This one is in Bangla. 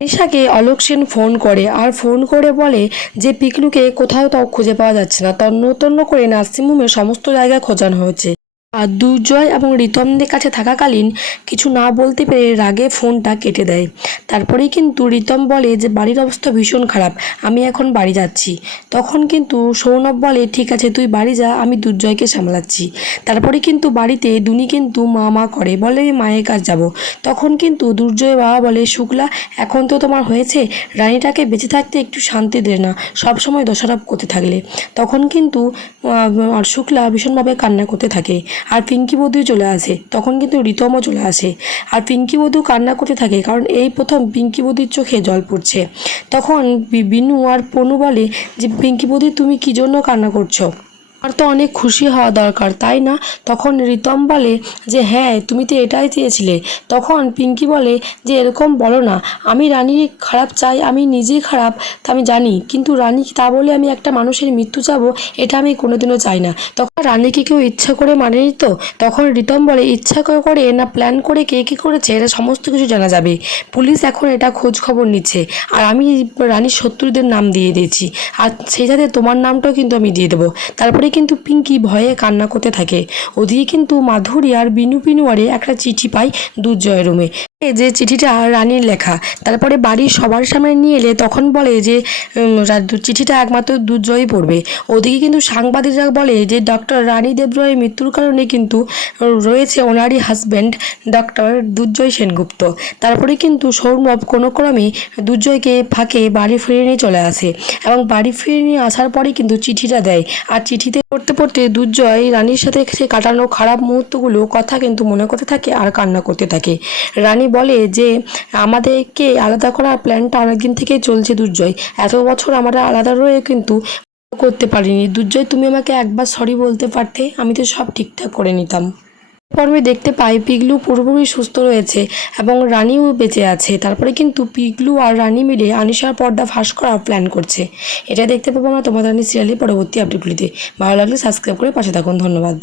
ঈশাকে অলোক সেন ফোন করে আর ফোন করে বলে যে পিকলুকে কোথাও তাও খুঁজে পাওয়া যাচ্ছে না। তন্ন তন্ন করে নার্সিংহোমের সমস্ত জায়গায় খোঁজানো হয়েছে। আর দুর্জয় এবং রিতমদের কাছে থাকাকালীন কিছু না বলতে পেরে রাগে ফোনটা কেটে দেয়। তারপরেই কিন্তু রিতম বলে যে, বাড়ির অবস্থা ভীষণ খারাপ, আমি এখন বাড়ি যাচ্ছি। তখন কিন্তু সৌরভ বলে, ঠিক আছে, তুই বাড়ি যা, আমি দুর্জয়কে সামলাচ্ছি। তারপরে কিন্তু বাড়িতে দুনি কিন্তু মা মা করে বলে, মায়ের কাজ যাব। তখন কিন্তু দুর্জয় বাবা বলে, শুক্লা, এখন তো তোমার হয়েছে, রানীটাকে বেঁচে থাকতে একটু শান্তি দে না সবসময় দোষারোপ করতে থাকলে। তখন কিন্তু শুক্লা ভীষণভাবে কান্না করতে থাকে। আর পিঙ্কি বধূ চলে আসে। তখন কিন্তু রিতমও চলে আসে। আর পিঙ্কি বধূ কান্না করতে থাকে, কারণ এই প্রথম পিঙ্কি বধূর চোখে জল পড়ছে। তখন বিনু আর পনু বলে যে, পিঙ্কি বধূ তুমি কি জন্য কান্না করছ? আর তো অনেক খুশি হওয়া দরকার, তাই না? তখন রিতম বলে যে হ্যাঁ তুমি তো এটাই চেয়েছিলে। তখন পিঙ্কি বলে যে, এরকম বলো না, আমি রানী খারাপ চাই, আমি নিজেই খারাপ, তা আমি জানি। কিন্তু রানী তা বলে আমি একটা মানুষের মৃত্যু চাবো, এটা আমি কোনোদিনও চাই না। তখন রানীকে কেউ ইচ্ছা করে মানেনি তো? তখন রিতম বলে, ইচ্ছা করে করে না প্ল্যান করে কে কী করেছে, এটা সমস্ত কিছু জানা যাবে। পুলিশ এখন এটা খোঁজ খবর নিচ্ছে, আর আমি রানীর শত্রুদের নাম দিয়ে দিয়েছি। আর সেই সাথে তোমার নামটাও কিন্তু আমি দিয়ে দেবো। তারপরে কিন্তু পিঙ্কি ভয়ে কান্না করতে থাকে। ওদিকে কিন্তু মাধুরী আর বিনু পিনুয়ারে একটা চিঠি পায় দুর্জয় রুমে। যে চিঠিটা রানীর লেখা, তারপরে বাড়ির সবার সামনে নিয়ে এলে তখন বলে যে চিঠিটা একমাত্র দুর্জয়ই পড়বে। ওদিকে কিন্তু সাংবাদিকরা বলে যে ডক্টর রানী দেবরয়ের মৃত্যুর কারণে কিন্তু রয়েছে ওনারই হাজব্যান্ড ডক্টর দুর্জয় সেনগুপ্ত। তারপরে কিন্তু সৌরভ কোনো ক্রমে দুর্জয়কে ফাঁকে বাড়ি ফিরে নিয়ে চলে আসে এবং বাড়ি ফিরিয়ে নিয়ে আসার পরে কিন্তু চিঠিটা দেয়। আর চিঠিতে পড়তে পড়তে দুর্জয় রানীর সাথে সে কাটানো খারাপ মুহূর্তগুলো, কথা কিন্তু মনে করতে থাকে আর কান্না করতে থাকে। রানী বলে যে, আমাদেরকে আলাদা করার প্ল্যানটা অনেকদিন থেকেই চলছে দুর্জয়। এত বছর আমরা আলাদা রয়ে কিন্তু করতে পারিনি। দুর্জয়, তুমি আমাকে একবার সরি বলতে পারতে? আমি তো সব ঠিকঠাক করে নিতাম। পর্বে দেখতে পাই পিগলু পুরোপুরি সুস্থ রয়েছে এবং রানিও বেঁচে আছে। তারপরে কিন্তু পিগলু আর রানি মিলে আনিশার পর্দা ফাঁস করার প্ল্যান করছে। এটা দেখতে পাবো আমরা তোমাদের রানী সিরিয়ালের পরবর্তী আপডেটগুলিতে ভালো লাগলে সাবস্ক্রাইব করে পাশে থাকুন। ধন্যবাদ।